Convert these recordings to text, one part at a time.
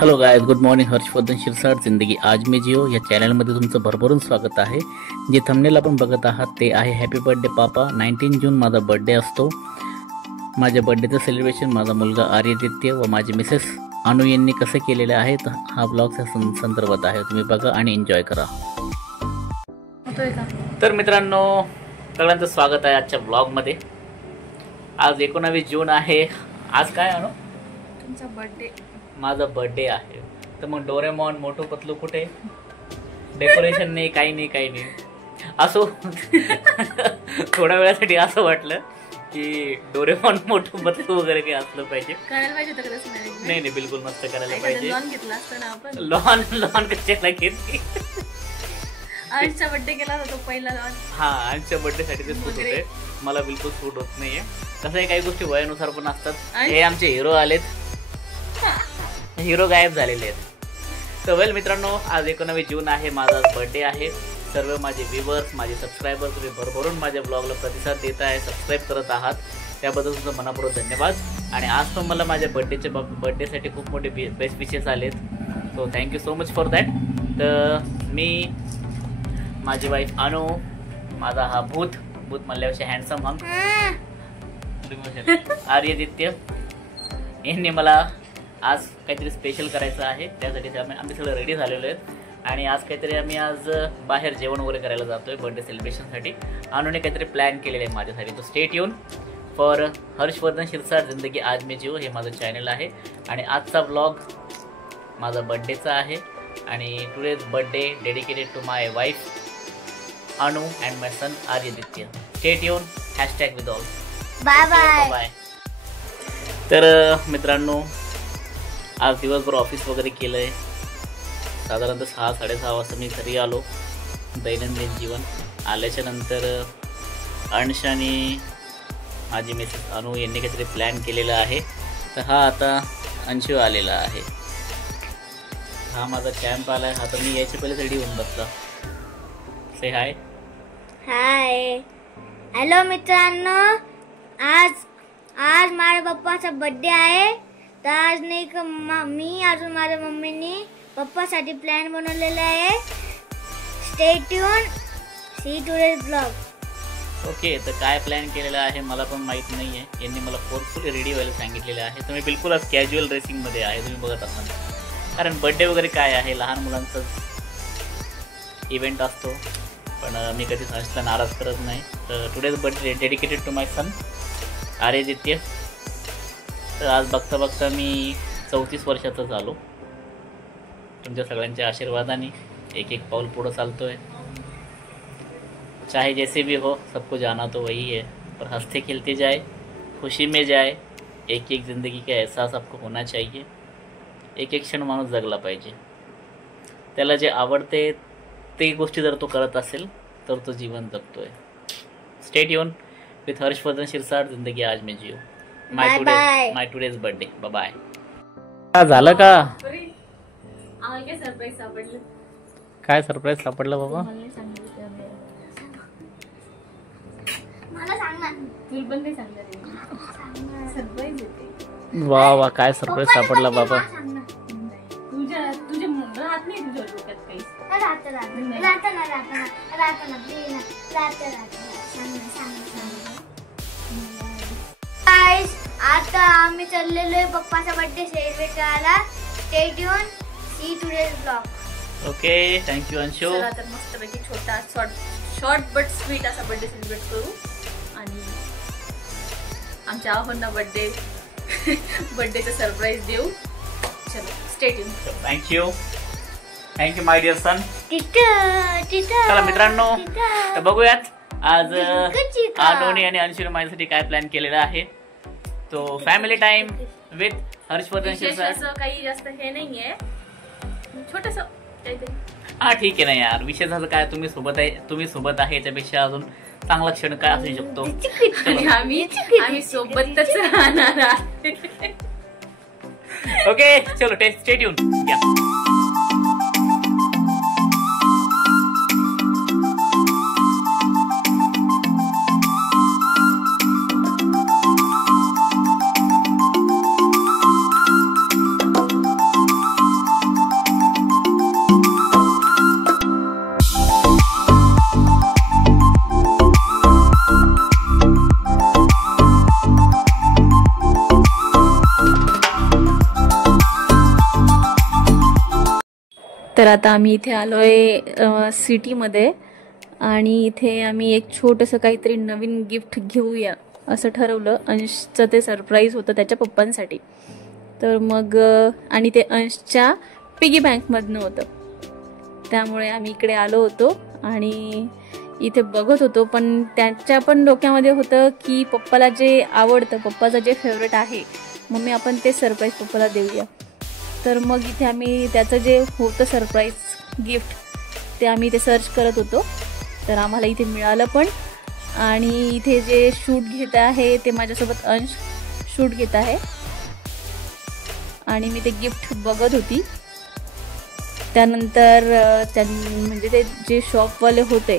Hello guys, good morning. Harshvardhan Shirsat जिंदगी आज मी जिओ या चॅनलमध्ये तुमचं भरभरून स्वागत आहे. जे थंबनेल आपण बघत आहात ते आहे हॅपी बर्थडे पापा. 19 जून माझा बर्थडे असतो. माझ्या बर्थडेचं सेलिब्रेशन माझा मुलगा आर्यदित्य व माझी मिसेस अनु यांनी कसं केलेलं आहे हा ब्लॉगच्या संदर्भात आहे. तुम्ही बघा आणि एन्जॉय करा. तर मित्रांनो, सगळ्यांचं स्वागत आहे आजच्या ब्लॉगमध्ये. आज 19 जून आहे. आज काय अनु? तुमचा बर्थडे. माझा बर्थडे आहे. तर मग डोरेमॉन मोटू पतलू कुठे? डेकोरेशन नाही, काही नाही. असो थोड्या वेळासाठी असं वाटलं की डोरेमॉन मोटू पतलू वगैरे काही असलं पाहिजे. करायला पाहिजे होतं का? नाही, बिलकुल मस्त करायला पाहिजे. लॉन घेतला असतं ना आपण. लॉन कशाला घेतली? अंशचा बर्थडे केला होता तो पहिला लॉन. हा, अंशच्या बर्थडे साठी ते सूट होते. मला बिलकुल सूट होत नाहीये. कसं आहे, काही गोष्टी वयानुसार पण असतात. हे आमचे हिरो आलेत, हिरो गायब झालेले आहेत. तर वेल मित्रांनो, आज 19 जून आहे. माझा बर्थडे आहे. सर्व माझे व्ह्यूवर्स, माझे सबस्क्रायबर, तुम्ही भरभरून माझ्या ब्लॉगला प्रतिसाद देत आहे, सबस्क्राईब करत आहात, त्याबद्दल तुमचं मनापूर्वक धन्यवाद. आणि आज पण मला माझ्या बर्थडेसाठी खूप मोठे बेस्ट विशेस आलेत. So thank you so much for that. तर मी, माझी वाईफ अनु, माझा हा भूत म्हणल्याविषयी हँडसम हंक आर्यदित्य यांनी मला आज काहीतरी स्पेशल करायचं आहे. त्यासाठी आम्ही सगळं रेडी झालेलो आहेत. आणि आज काहीतरी आम्ही बाहेर जेवण वगैरे करायला जातोय बर्थडे सेलिब्रेशनसाठी. अनुने काहीतरी प्लॅन केलेलं आहे माझ्यासाठी. तो stay tune for Harshvardhan Shirsat जिंदगी आज मी जिओ हे माझं चॅनल आहे. आणि आजचा ब्लॉग माझा बर्थडेचा आहे. आणि today's birthday dedicated to my wife Anu and my son Aryaditya. Stay tune #with all. Bye bye. तर मित्रांनो, आज दिवसभर ऑफिस वगैरे केलं आहे. साधारणतः 6-6:30 वाजता मी घरी आलो. दैनंदिन जीवन आल्याच्या नंतर अंश आणि माझी मिसेस अनु यांनी काहीतरी प्लॅन केलेला आहे. तर हा आता अंशू आलेला आहे. हा माझा कॅम्प आला आहे. हा तर मी यायच्या पहिले रेडी होऊन बसला. से हाय. हॅलो मित्रांनो, आज माझ्या पप्पाचा बर्थडे आहे. तर आज नाही का मी अजून माझ्या मम्मीनी पप्पासाठी प्लॅन बनवलेला आहे. Stay tune, see today's blog. Okay, तर काय प्लॅन केलेला आहे मला पण माहीत नाही आहे. यांनी मला फोर्सफुली रेडी व्हायला सांगितलेलं आहे. तर मी बिलकुल आज कॅज्युअल ड्रेसिंगमध्ये आहे, तुम्ही बघत असाल. कारण बर्थडे वगैरे काय आहे, लहान मुलांचा इव्हेंट असतो. पण मी कधीच अंशला नाराज करत नाही. तर today's birthday dedicated to my son Aryaditya. तर आज बघता मी 34 वर्षाचा झालो. तुमच्या सगळ्यांच्या आशीर्वादाने एक पाऊल पुढं चालतोय. चाहे जैसे भी हो, सबको जाना तो वही है, पर हंसते खेलते जाए, खुशी में जाए. एक ज़िंदगी का एहसास आपको होना चाहिए. एक क्षण माणूस जगला पाहिजे. त्याला जे आवडते ते गोष्टी जर तो करत असेल तर तो जीवन जगतोय. Stay tune with Harshvardhan Shirsat जिंदगी आज मी जिओ. माय टुडेज बर्थडे. बाय. झालं का? काय सरप्राईज सापडलं? काय सरप्राईज सापडलं बाबा? मला सांग ना. तुला पण नाही सांगणार. सरप्राईज येते. वा, काय सरप्राईज सापडला बाबा? तुझ्या राहत नाही तुझ्या डोक्यात काही. आता आम्ही चाललेलो आहे पप्पाचा बर्थडे सेलिब्रेट करायला. Stay tune, see today's blog. Okay, thank you Anshu. चला तर मस्तपैकी छोटा शॉर्ट बट स्वीट असा बर्थडे सेलिब्रेट करू. आणि आमच्या आहोंना बर्थडेचं सरप्राईज देऊ. चलो, stay tune. Thank you my dear son. चला मित्रांनो, तर बघूयात आज अनुने आणि अंशूने माझ्यासाठी काय प्लॅन केलेला आहे. तो family time with Harshvardhan Shirsat. असं काही जास्त हे नाहीये, छोटस काहीतरी. हा ठीक आहे ना यार, विशेषाचं काय, तुम्ही सोबत आहे याच्यापेक्षा अजून चांगला क्षण काय असू शकतो. आम्ही सोबतच राहणार आहे. ओके, चलो स्टे ट्यून. तर आता आम्ही इथे आलोय सिटीमध्ये आणि इथे आम्ही एक छोटंसं काहीतरी नवीन गिफ्ट घेऊया असं ठरवलं. अंशचं ते सरप्राईज होतं त्याच्या पप्पांसाठी. तर मग आणि ते अंशच्या पिगी बँकमधनं होतं, त्यामुळे आम्ही इकडे आलो होतो आणि इथे बघत होतो. पण त्याच्या पण डोक्यामध्ये होतं की पप्पाला जे आवडतं, पप्पाचं जे फेवरेट आहे, मम्मी आपण ते सरप्राईज पप्पाला देऊया. तर मग इथे आम्ही त्याचं जे होतं सरप्राईज गिफ्ट ते आम्ही इथे सर्च करत होतो. तर आम्हाला इथे मिळालं पण. आणि इथे जे शूट घेत आहे ते माझ्यासोबत अंश शूट घेत आहे आणि मी ते गिफ्ट बघत होती. त्यानंतर म्हणजे ते जे शॉपवाले होते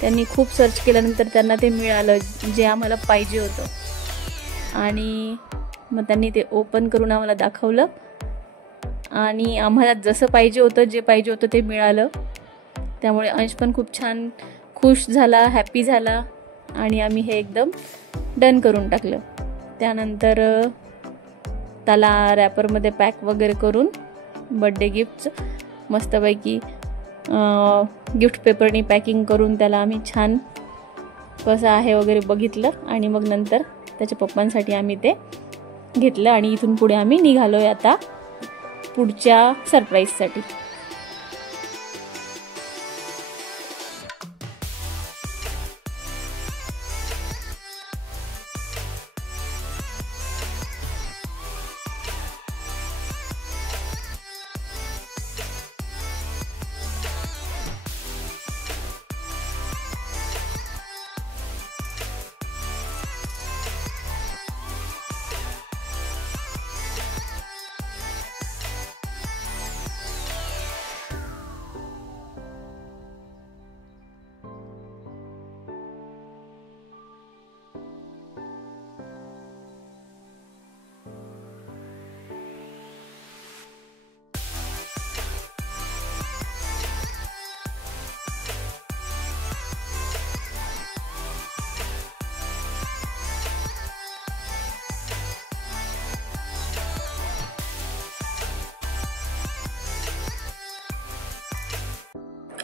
त्यांनी खूप सर्च केल्यानंतर त्यांना ते मिळालं जे आम्हाला पाहिजे होतं. आणि मग त्यांनी ते ओपन करून आम्हाला दाखवलं आणि आम्हाला जसं पाहिजे होतं, जे पाहिजे होतं ते मिळालं. त्यामुळे अंश पण खूप छान खुश झाला, हॅपी झाला आणि आम्ही हे एकदम डन करून टाकलं. त्यानंतर त्याला रॅपरमध्ये पॅक वगैरे करून बड्डे गिफ्टचं मस्तपैकी गिफ्ट पेपरनी पॅकिंग करून त्याला आम्ही छान कसं आहे वगैरे बघितलं आणि मग नंतर त्याच्या पप्पांसाठी आम्ही ते घेतलं आणि इथून पुढे आम्ही निघालोय आता पुढच्या सरप्राईजसाठी.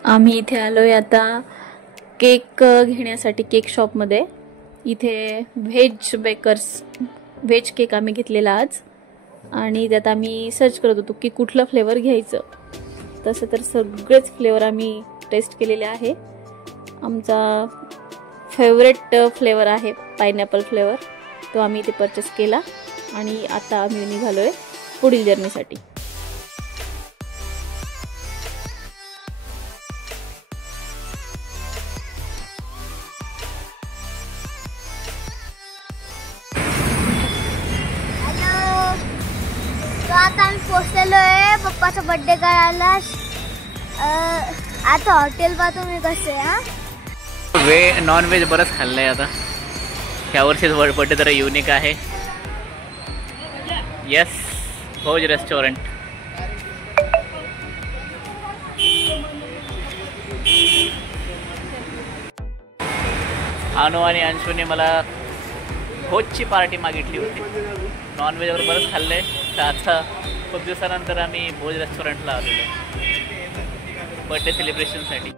आम्ही इथे आलोय आता केक घेण्यासाठी केक शॉपमध्ये. इथे व्हेज केक आम्ही घेतलेला आज आणि त्यात आम्ही सर्च करत होतो की कुठलं फ्लेवर घ्यायचं. तसं तर सगळेच फ्लेवर आम्ही टेस्ट केलेले आहे. आमचा फेवरेट फ्लेवर आहे पायनॅपल फ्लेवर, तो आम्ही इथे परचेस केला आणि आता आम्ही निघालोय पुढील जर्नीसाठी. आता आम्ही पोचलेलो आहे पप्पाचा बर्थडे करायला. आता हॉटेल पाहतो मी कसं आहे. नॉन व्हेज बरंच खाल्लंय आता. यावर्षीच बर्थडे जरा युनिक आहे. Yes, Bhoj restaurant. अनु आणि अंशूने मला भोजची पार्टी मागितली होती. नॉनव्हेजवर बरंच खाल्लंय. तर आता खूप दिवसानंतर आम्ही भोज रेस्टॉरंटला आलेलो आहे बर्थडे सेलिब्रेशनसाठी.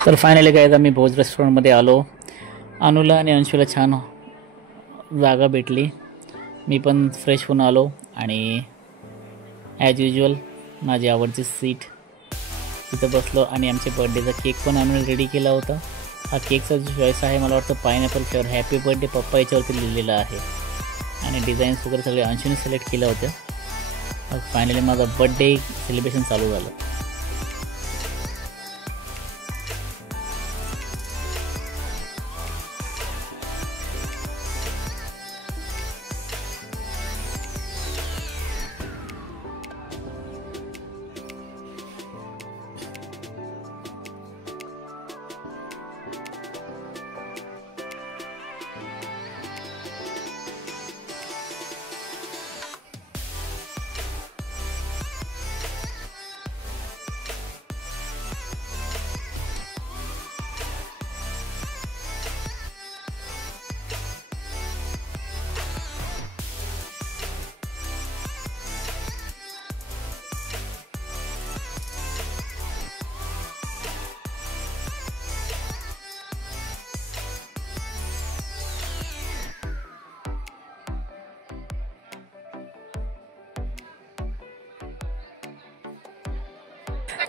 तर फायनली काय आम्ही भोज रेस्टॉरंटमध्ये आलो. अनुला आणि अंशूला छान जागा भेटली. मी पण फ्रेश होऊन आलो आणि ॲज युजल माझी आवडती सीट तिथं बसलो आणि आमच्या बर्थडेचा केक पण आम्ही रेडी केला होता. हा केकचा जो चॉईस आहे मला वाटतं पायनॅपल फ्लेवर. हॅपी बर्थडे पप्पा याच्यावरती लिहिलेलं आहे आणि डिझाईन्स वगैरे सगळे अंशूने सिलेक्ट केल्या होत्या. मग फायनली माझा बर्थडे सेलिब्रेशन चालू झालं.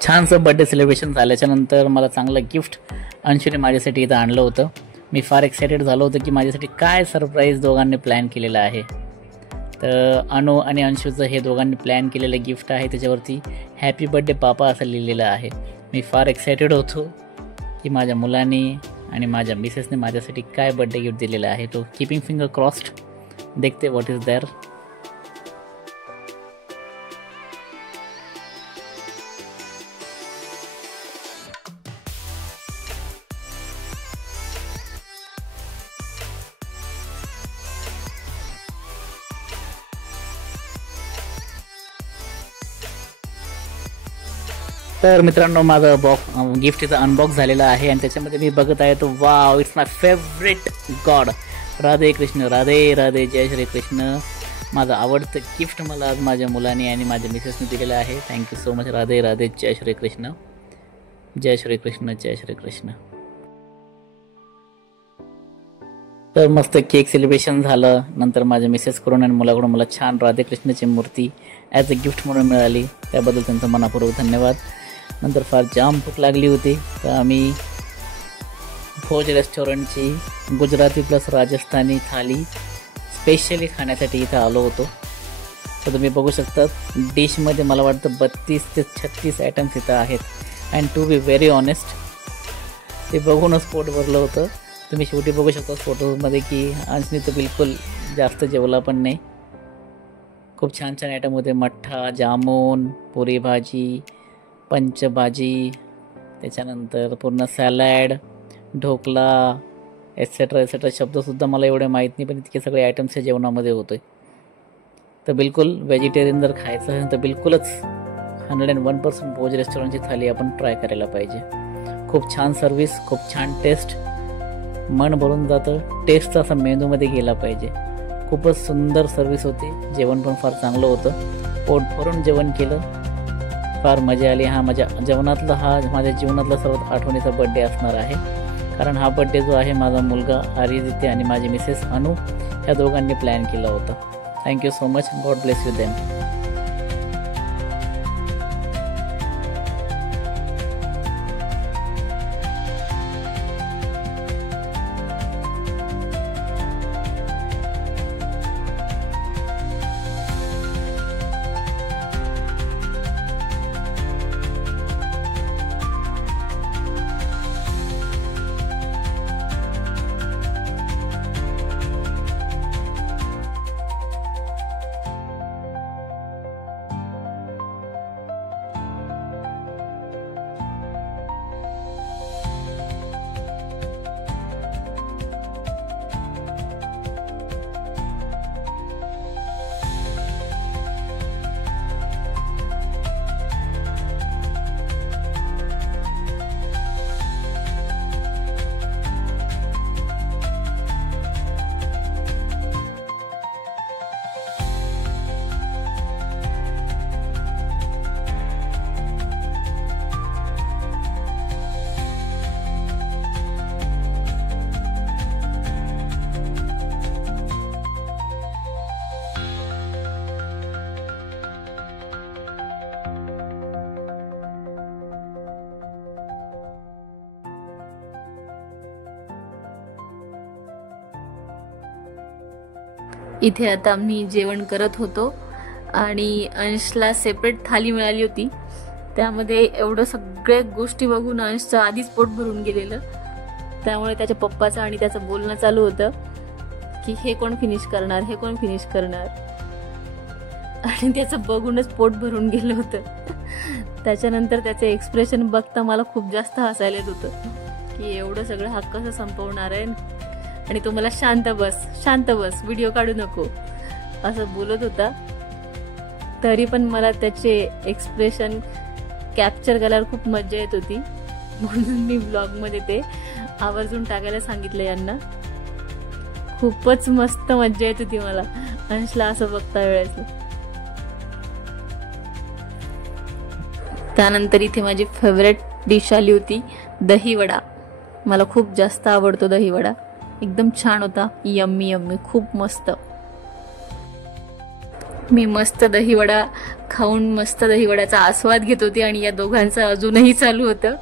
छानसं बड्डे सेलिब्रेशन झाल्याच्या नंतर मला चांगलं गिफ्ट अंशूने माझ्यासाठी इथं आणलं होतं. मी फार एक्सायटेड झालो होतो की माझ्यासाठी काय सरप्राईज दोघांनी प्लॅन केलेलं आहे. तर अनु आणि अंशूचं हे दोघांनी प्लॅन केलेलं गिफ्ट आहे. त्याच्यावरती हॅपी बड्डे पापा असं लिहिलेलं आहे. मी फार एक्सायटेड होतो की माझ्या मुलांनी आणि माझ्या मिसेसने माझ्यासाठी काय बड्डे गिफ्ट दिलेला आहे. तो कीपिंग फिंगर क्रॉस्ड, देखते व्हॉट इज देअर. तर मित्रांनो, माझं गिफ्ट इथं अनबॉक्स झालेलं आहे आणि त्याच्यामध्ये मी बघत आहे तो wow, it's my favourite god. Radhe Krishna, Radhe Radhe, जय श्री कृष्ण. माझं आवडतं गिफ्ट मला आज माझ्या मुलांनी आणि माझ्या मिसेसने दिलेलं आहे. Thank you so much. Radhe Radhe, जय श्री कृष्ण, जय श्री कृष्ण, जय श्री कृष्ण. तर मस्त केक सेलिब्रेशन झालं. नंतर माझ्या मिसेसकडून आणि मुलाकडून मला छान राधेकृष्णाची मूर्ती ॲज अ गिफ्ट म्हणून मिळाली. त्याबद्दल त्यांचं मनापूर्वक धन्यवाद. नंतर फार जाम भूक लागली होती, तर आम्ही भोज रेस्टॉरंटची गुजराती प्लस राजस्थानी थाली स्पेशली खाण्यासाठी इथं आलो होतो. तर तुम्ही बघू शकता डिशमध्ये मला वाटतं 32 ते 36 आयटम्स इथं आहेत. And to be very honest, ते बघूनच पोट भरलं होतं. तुम्ही शेवटी बघू शकता फोटोमध्ये की अंशनी तर बिलकुल जास्त जेवला पण नाही. खूप छान छान आयटम होते. मठ्ठा, जामून, पुरी भाजी, पंचभाजी, त्याच्यानंतर पूर्ण सॅलॅड, ढोकला, एट्सेट्रा एट्सेट्रा. शब्दसुद्धा मला एवढे माहीत नाही, पण इतके सगळे आयटम्स या जेवणामध्ये होते. तर बिलकुल व्हेजिटेरियन जर खायचं असेल तर बिलकुलच 101% भोज रेस्टॉरंटची थाली आपण ट्राय करायला पाहिजे. खूप छान सर्विस, खूप छान टेस्ट, मन भरून जातं. टेस्ट असा मेनूमध्ये गेला पाहिजे. खूपच सुंदर सर्विस होती. जेवण पण फार चांगलं होतं. पोट भरून जेवण केलं, फार मजा आली. हा माझ्या जीवनातला सर्वात आठवणीचा बड्डे असणार आहे. कारण हा बड्डे जो आहे माझा मुलगा आरिदित्य आणि माझी मिसेस अनु ह्या दोघांनी प्लॅन केला होता. Thank you so much. God bless you them. इथे आता आम्ही जेवण करत होतो आणि अंशला सेपरेट थाली मिळाली होती. त्यामध्ये एवढं सगळ्या गोष्टी बघून अंशचं आधीच पोट भरून गेलेलं. त्यामुळे त्याच्या पप्पाचं आणि त्याचं बोलणं चालू होतं की हे कोण फिनिश करणार, हे कोण फिनिश करणार. आणि त्याचं बघूनच पोट भरून गेलं होतं. त्याच्यानंतर त्याचे एक्सप्रेशन बघता मला खूप जास्त हसायला येत होतं की एवढं सगळं हा कसं संपवणार आहे. आणि तो मला शांत बस, व्हिडिओ काढू नको असं बोलत होता. तरी पण मला त्याचे एक्सप्रेशन कॅप्चर करायला खूप मजा येत होती. म्हणून मी ब्लॉगमध्ये ते आवर्जून टाकायला सांगितलं यांना. खूपच मस्त मजा येत होती मला अंशला असं बघता वेळेस. त्यानंतर इथे माझी फेवरेट डिश आली होती दही वडा. मला खूप जास्त आवडतो दही वडा. एकदम छान होता. यम्मी यम्मी, खूप मस्त. मी मस्त दहीवडा खाऊन मस्त दहीवड्याचा आस्वाद घेत होती आणि या दोघांचं अजूनही चालू होतं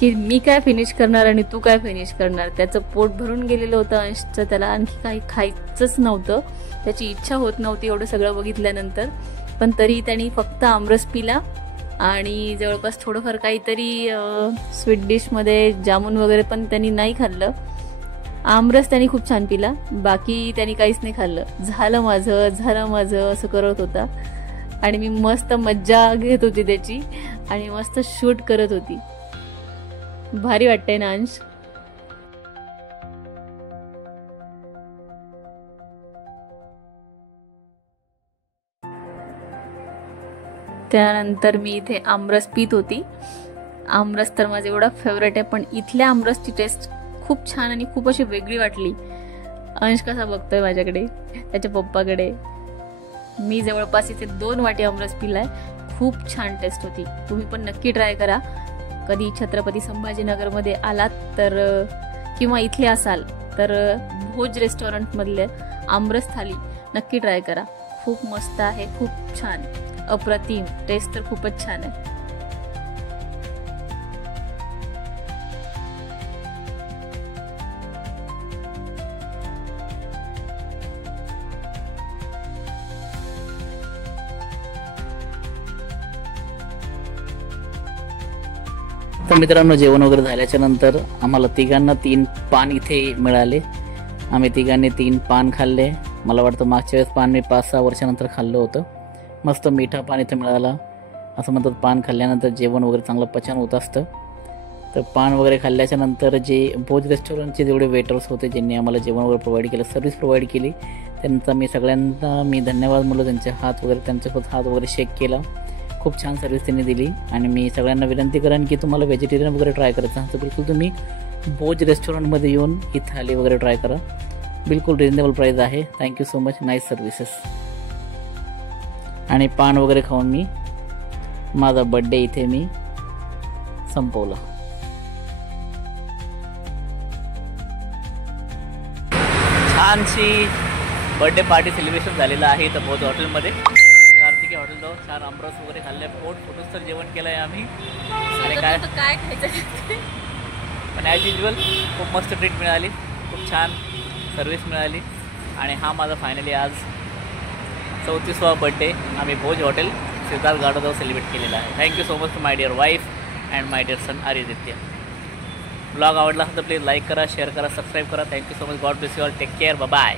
की मी काय फिनिश करणार आणि तू काय फिनिश करणार. त्याचं पोट भरून गेलेलं होतं अंशचं, त्याला आणखी काही खायचंच नव्हतं, त्याची इच्छा होत नव्हती एवढं सगळं बघितल्यानंतर. पण तरी त्यांनी फक्त आमरस पिला आणि जवळपास थोडंफार काहीतरी स्वीट डिशमध्ये जामून वगैरे पण त्यांनी नाही खाल्लं. आमरस त्यांनी खूप छान पिला, बाकी त्यांनी काहीच नाही खाल्लं. झालं माझं असं करत होता आणि मी मस्त मज्जा घेत होती त्याची आणि मस्त शूट करत होती. भारी वाटतंय ना अंश. त्यानंतर मी इथे आमरस पित होती. आमरस तर माझा एवढा फेवरेट आहे, पण इथल्या आमरसची टेस्ट खूप छान आणि खूप अशी वेगळी वाटली. अंश कसा बघतोय माझ्याकडे, त्याच्या पप्पाकडे. मी जवळपास इथे 2 वाटी आमरस पिलाय. खूप छान टेस्ट होती. तुम्ही पण नक्की ट्राय करा. कधी छत्रपती संभाजीनगरमध्ये आलात तर किंवा इथले असाल तर भोज रेस्टॉरंटमधले आमरस थाली नक्की ट्राय करा. खूप मस्त आहे, खूप छान, अप्रतिम. टेस्ट तर खूपच छान आहे. तर मित्रांनो, जेवण वगैरे झाल्याच्या नंतर आम्हाला तिघांना 3 पान इथे मिळाले. आम्ही तिघांनी 3 पान खाल्ले. मला वाटतं मागच्या वेळेस पान मी 5-6 वर्षानंतर खाल्लं होतं. मस्त मिठा पान इथे मिळाला. असं म्हणतात पान खाल्ल्यानंतर जेवण वगैरे चांगलं पचन होत असतं. तर पान वगैरे खाल्ल्याच्या नंतर जे भोज रेस्टॉरंटचे जेवढे वेटर्स होते ज्यांनी आम्हाला जेवण वगैरे प्रोव्हाइड केलं, सर्व्हिस प्रोव्हाइड केली, त्यांचा मी सगळ्यांना धन्यवाद म्हणलो. त्यांचे हात वगैरे, त्यांच्यासोबत हात वगैरे शेक केला. खूप छान सर्व्हिस त्यांनी दिली. आणि मी सगळ्यांना विनंती करेन की तुम्हाला व्हेजिटेरियन वगैरे ट्राय करायचं असेल तर बिलकुल तुम्ही भोज रेस्टॉरंटमध्ये येऊन ही थाली वगैरे ट्राय करा. बिलकुल रिजनेबल प्राईस आहे. Thank you so much, nice services. आणि पान वगैरे खाऊन मी माझा बड्डे इथे मी संपवला. छानशी बर्थडे पार्टी सेलिब्रेशन झालेलं आहे इथं भोज हॉटेलमध्ये. कार्तिकी हॉटेल जाऊन छान आमरस वगैरे खाल्ले. पोट फुटून तर जेवण केलं आहे आम्ही. आणि काय खायचं पण ॲज युजल खूप मस्त ट्रीट मिळाली, खूप छान सर्व्हिस मिळाली. आणि हा माझा फायनली आज 34वा बर्थडे आम्ही भोज हॉटेल सिद्धार्थ गार्डनजवळ सेलिब्रेट केलेला आहे. Thank you so much to my dear wife and my dear son Aditya. Blog आवडला असेल तर प्लीज लाईक करा, शेअर करा, सबस्क्राईब करा. Thank you so much. God bless you all. Take care. Bye.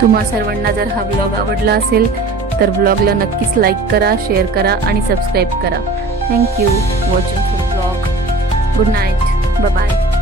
तुम्हा सर्वांना जर हा ब्लॉग आवडला असेल तर ब्लॉगला नक्कीच लाईक करा, शेअर करा आणि सबस्क्राईब करा. Thank you watching for blog. Good night. Bye bye.